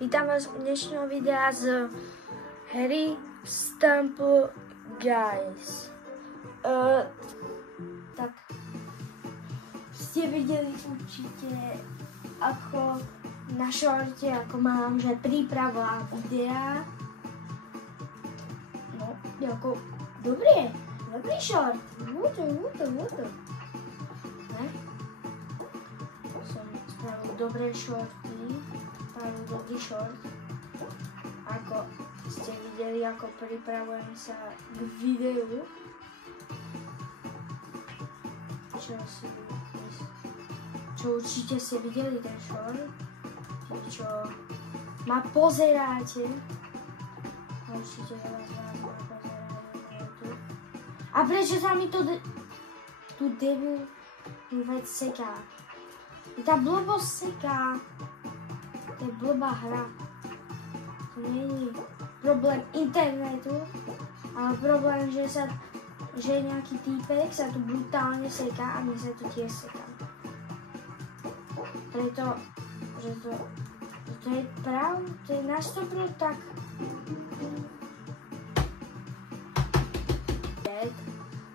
Vítam vás u dnešného videa z hry Stumble Guys. Tak ste videli určite ako na šorte, ako mám, že príprava videa. No, ako dobrý šort. Vuto. Ne? Som spravil dobré šorty. Dobrý šort. Ako ste videli, ako pripravujem sa k videu. Čo určite ste videli ten šort. Čo ma pozeráte. Určite vás ma pozeráte na YouTube. A prečo sa mi to tu debil vec seká? Tá blbosť seká. To je blbá hra. To nie je problém internetu, ale problém, že nejaký týpek sa tu brutálne seká a mne sa tu tiež seká. Preto, že to je pravda, to je na 100% tak.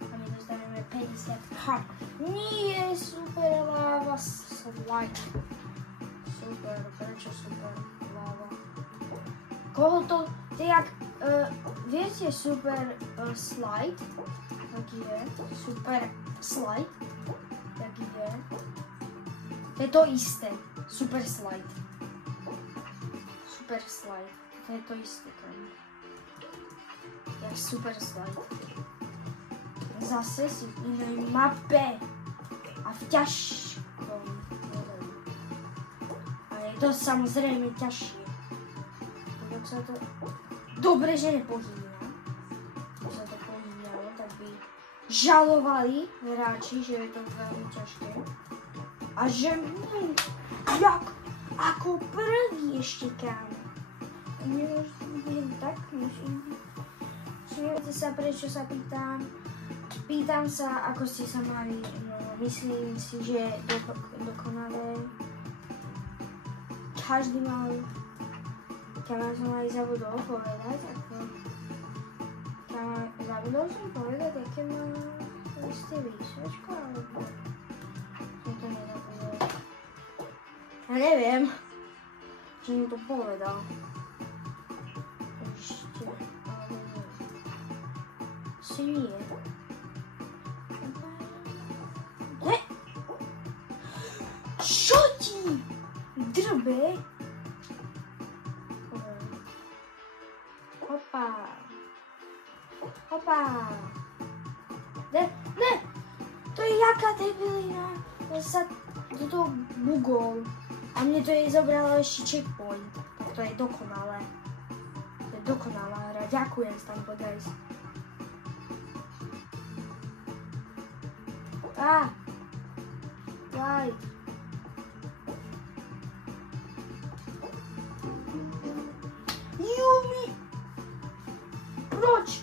A my dostaneme 50k. Nie, super láva slide. Super, prečo super láva? Koho to, jak, viete super slide, taký je, super slide, taký je, to je to isté, super slide, to je to isté, jak super slide, zase si v inej mape a v ťažkom modelu. To samozrejme ťažšie. Ak sa to dobre, že nepohýňa. Ak sa to pohýňalo, tak by žalovali hráči, že je to veľmi ťažké. A že jak ako prvý ešte kámo. Budem tak, Všimnite sa, prečo sa pýtam. Pýtam sa, ako ste sa mali. No, myslím si, že je dokonalé. Každý mal, kamarát som aj zabudol povedať, zabudol som povedať, aké ste výšočko, alebo som to nezabudol. Ja neviem, že mi to povedal. Ešte, ale neviem. Si nie. Ne? Čo ti? Drbe. Hopa. Ne. To je jaká debilina. Ja sa do toho bugol. A mne to je zobralo ešte checkpoint. Tak to je dokonalé. To je dokonalá hra. Ďakujem, Stumble Guys. Light. Yumi! Proč?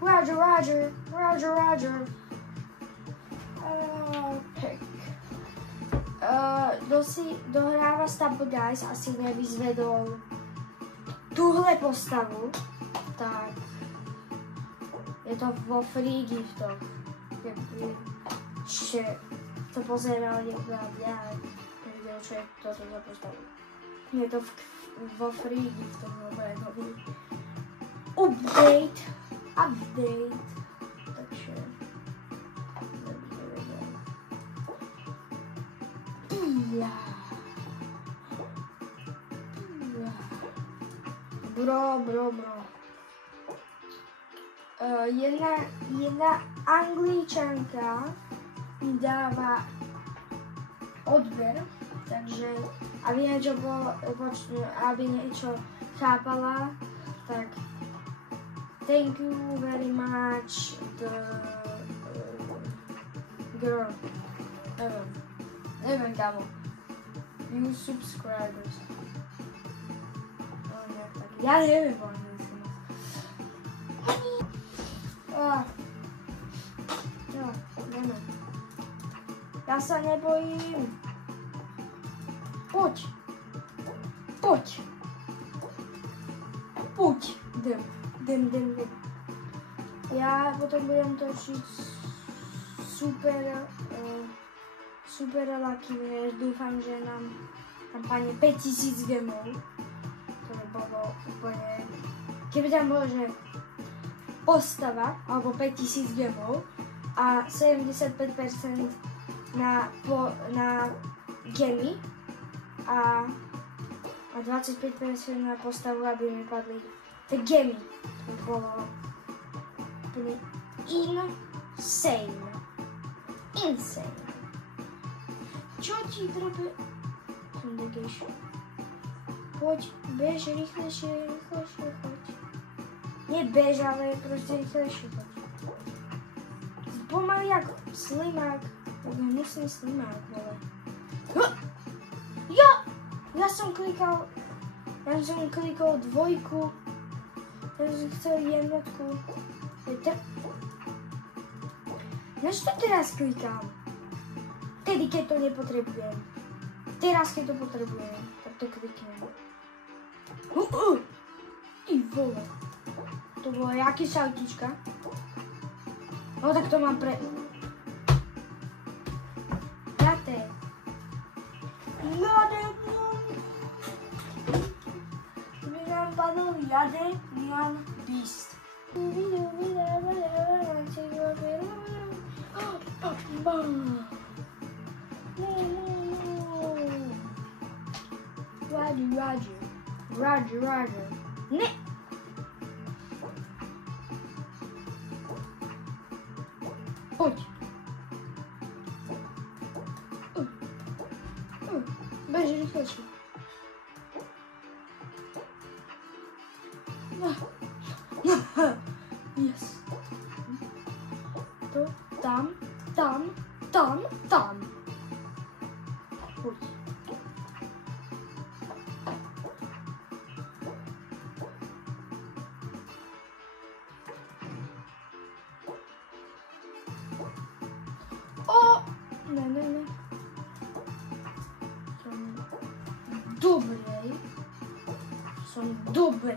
Roger. Pick. Kto si dohráva Stumble Guys, asi nevyzvedol túhle postavu, tak je to vo free giftoch. Čiže to pozeral niekto a nevidel, čo je toto za postavu. Je to vo free giftoch, lebo je nový update. Takže Bro. Jedna Angličanka mi dáva odber, takže aby niečo chápala, tak thank you very much the girl. Neviem kamo. You subscribers. Ja neviem po anglicky. Ideme. Ja sa nebojím. Poď. Puď. Jdem. Já potom budem točit super lucky, doufám, že nám padne 5000 gemů. To by bylo úplně, kdyby tam bylo, že postava, alebo 5000 gemů a 75% na gemy a 25% na postavu, aby mi padly ty gemy. To by bylo úplně insane. Čo ti drobe? Som takejší. Poď, bež rýchlejšie, choď. Nie bež, ale proste rýchlejšie choď. Pomaly jak slimák. Hnusný slimák, vole. Ja som klikal dvojku. Ja som chcel jednotku. Nač to teraz klikám? Vtedy, keď to nepotrebujem. Teraz, keď to potrebujem, tak to kliknem. Ty vole. To bolo jaký šautička? No tak to mám pre... Jate. Mi nám padol Jadeon Beast. Roger. Ne! Poď. Bež rýchlejšie. Yes. To tam. Poď. Ne. Som dobrej.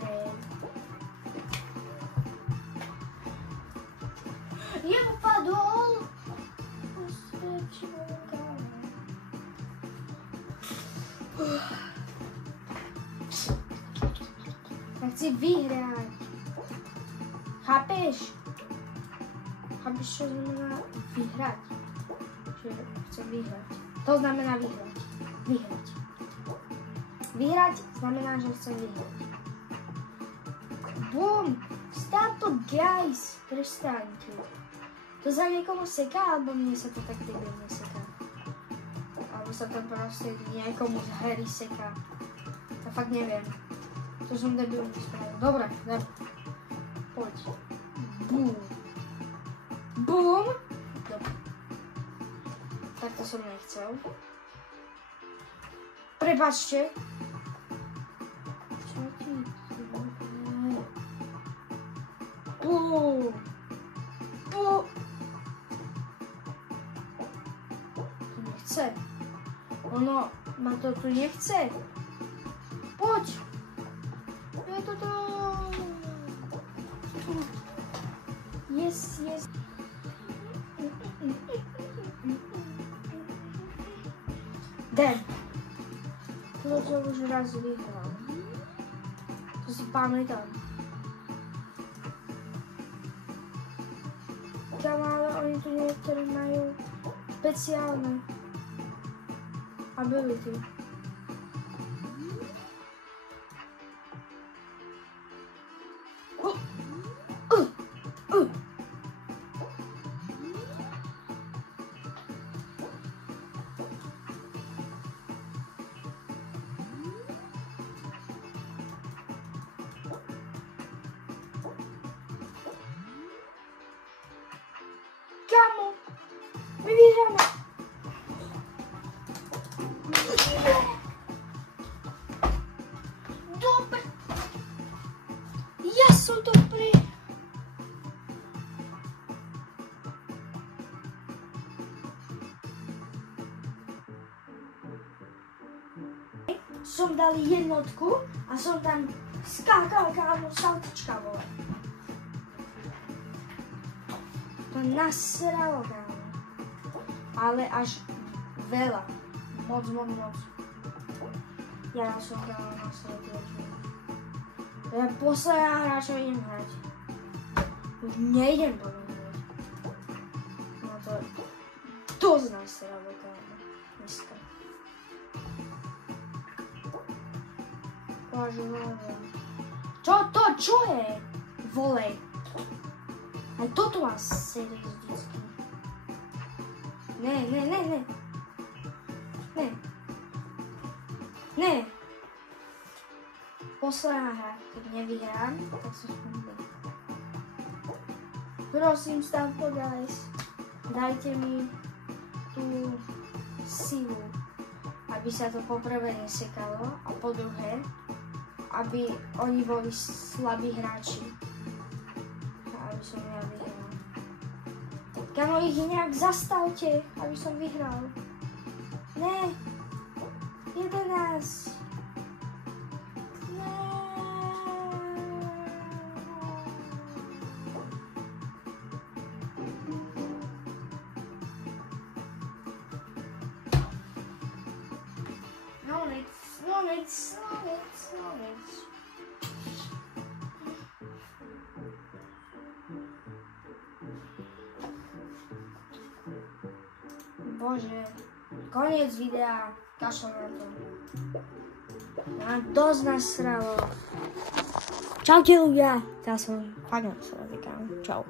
Ja popadol. Ja chci vyhrať. Chápeš? Chápeš, čo znamená vyhrať? Čiže chcem vyhrať. To znamená vyhrať. Vyhrať znamená, že chcem vyhrať. Bum! Stop to, guys! Prestaňte. To za niekomu seká, alebo mne sa to tak debilne seká? Alebo sa to proste niekomu z hry seká? Ja fakt neviem. To som debilne spravil. Dobre. Poď. Bum. Dobre. Tak to som nechcel. Prepáčte. Čo ti? To nechce. Ono ma to tu nechce. Poď. Je to to. Yes. Den. To už raz vyhral. To si pamätám. Tam ale oni tu niektorí majú špeciálne ability. Kámo, my vyhráme. Dobre. Ja som dobrý. Som dal jednotku a som tam Skákala, kámo, saltička, vole. To nasralo, kámo. Ale až veľa. Moc. Ja som kámo nasralo. To je posledná hra, čo idem hrať. Už nejdem po ňom hrať. No to je dosť nasralo, kámo. Dneska. Čo je? Volej. Aj toto má série vždycky. Ne. Posledná hra. Keď nevyhrám, tak sa spomínam. Prosím, stavko, guys. Dajte mi tú silu, aby sa to poprvé nesekalo a po druhé, aby oni boli slabí hráči. Aby som ja vyhral. Kamo, ich nejak zastavte, aby som vyhral. Ne. 11. Ne. No, Bože, koniec videa, kašľam na to. Mám dosť nasralo. Čaute ľudia, ja som fakt nasralo, čau.